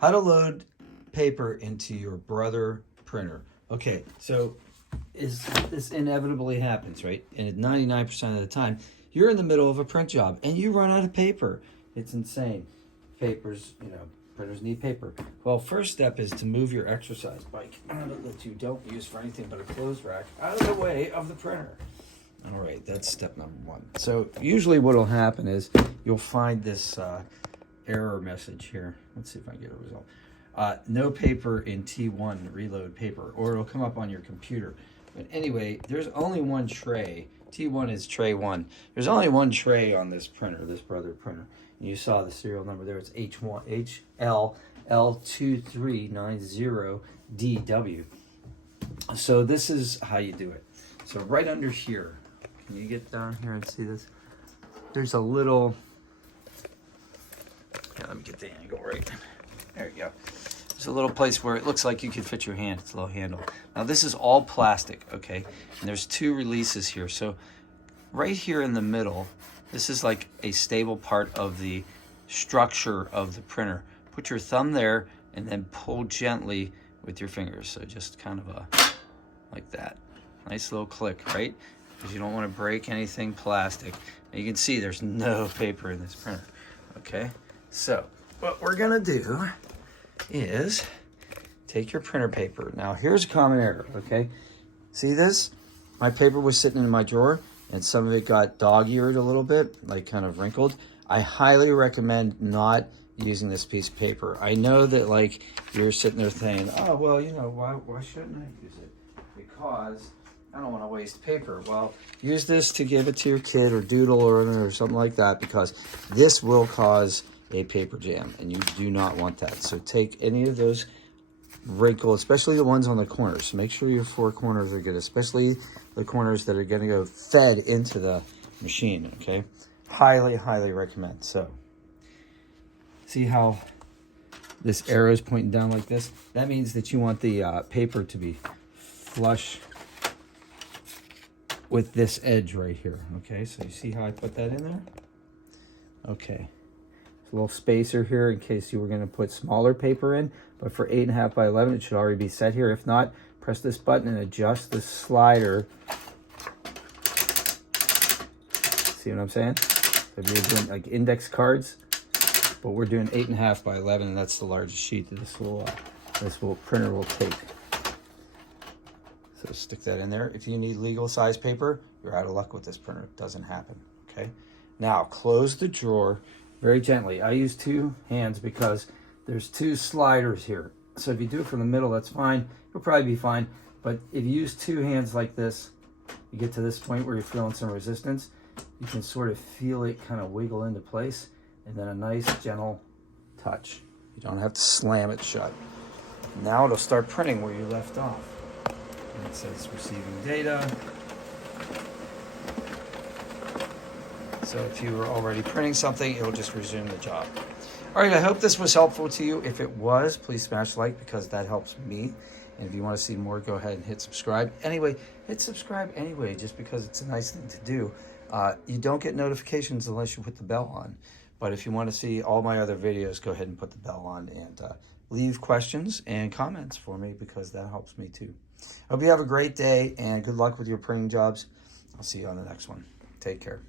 How to load paper into your Brother printer. Okay, so this inevitably happens, right? And 99% of the time, you're in the middle of a print job and you run out of paper. It's insane. Printers need paper. Well, first step is to move your exercise bike that you don't use for anything but a clothes rack out of the way of the printer. All right, that's step number one. So usually what will happen is you'll find this error message here. Let's see if I can get a result. No paper in T1, reload paper, or it'll come up on your computer. But anyway, there's only one tray. T1 is tray 1. There's only one tray on this printer, this Brother printer. And you saw the serial number there. It's HL2390DW. So this is how you do it. So right under here, can you get down here and see this? There's a little, let me get the angle right. There you go. There's a little place where it looks like you could fit your hand. It's a little handle. Now this is all plastic, okay? And there's two releases here. So right here in the middle, this is like a stable part of the structure of the printer. Put your thumb there and then pull gently with your fingers. So just kind of like that. Nice little click, right? Because you don't want to break anything plastic. And you can see there's no paper in this printer, okay? So what we're gonna do is take your printer paper. Now here's a common error, okay? See this? My paper was sitting in my drawer and some of it got dog-eared a little bit, like kind of wrinkled. I highly recommend not using this piece of paper. I know that like you're sitting there saying, oh, well, you know, why shouldn't I use it? Because I don't want to waste paper. Well, use this to give it to your kid or doodle or something like that, because this will cause a paper jam and you do not want that. So take any of those wrinkles, especially the ones on the corners. Make sure your four corners are good, especially the corners that are going to go fed into the machine, okay? Highly, highly recommend. So see how this arrow is pointing down like this? That means that you want the paper to be flush with this edge right here, okay? So you see how I put that in there? Okay. A little spacer here in case you were going to put smaller paper in, but for 8.5 by 11 it should already be set here. If not, press this button and adjust the slider. See what I'm saying? So if you're doing like index cards, but we're doing 8.5 by 11, and that's the largest sheet that this printer will take. So stick that in there. If you need legal size paper, you're out of luck with this printer. It doesn't happen, okay? Now close the drawer very gently. I use two hands because there's two sliders here. So if you do it from the middle, that's fine. You'll probably be fine. But if you use two hands like this, you get to this point where you're feeling some resistance, you can sort of feel it kind of wiggle into place, and then a nice gentle touch. You don't have to slam it shut. Now it'll start printing where you left off. And it says receiving data. So if you were already printing something, it'll just resume the job. All right, I hope this was helpful to you. If it was, please smash like, because that helps me. And if you want to see more, go ahead and hit subscribe. Anyway, hit subscribe anyway, just because it's a nice thing to do. You don't get notifications unless you put the bell on. But if you want to see all my other videos, go ahead and put the bell on and leave questions and comments for me, because that helps me too. Hope you have a great day and good luck with your printing jobs. I'll see you on the next one. Take care.